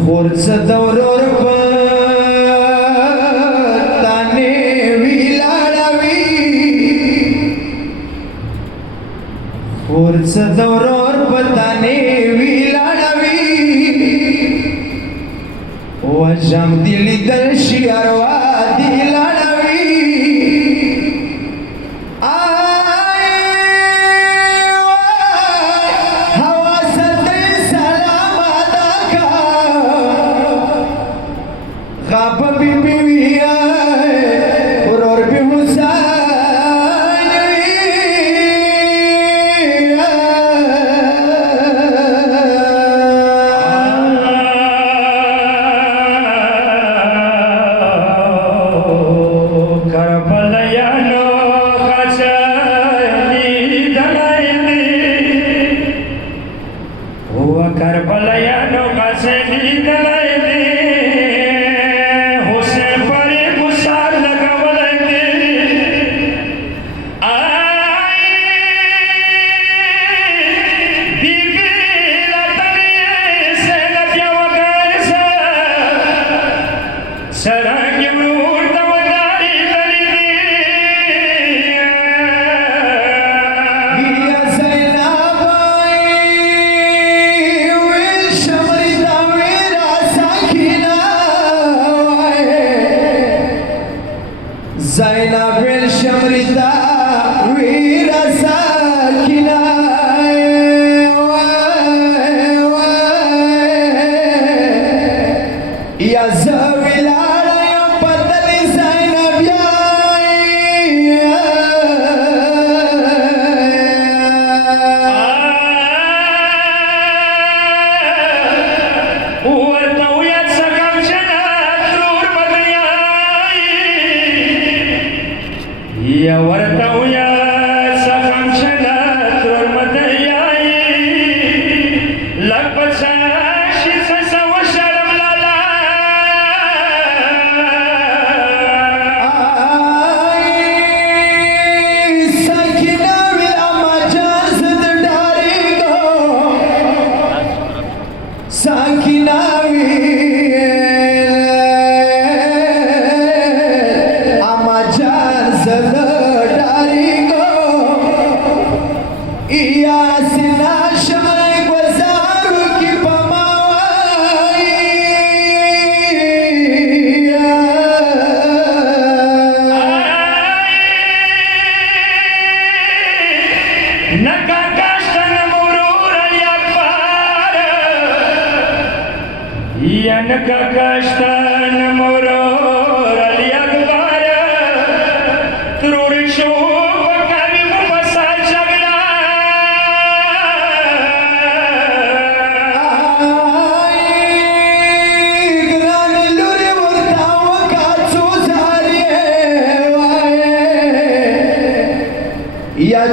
خورڅه د ورور په تانې ویلاړوي خورڅه د ورور په تانې ویلاړوي وژم دې لیدل شي اروا دې لاړوي Zainab Shamrita Veera Sakina Ya Zavilala ya Patali Zainab ya Ya wartau ya sakam shana tur madayai lakpasa shisa sawa sharam lala Sakina vil amajaz dari go Sakina Nakakashtan moror ali akbar trurisho bakami masa jagna gran lure wartaw ka chuzariye ya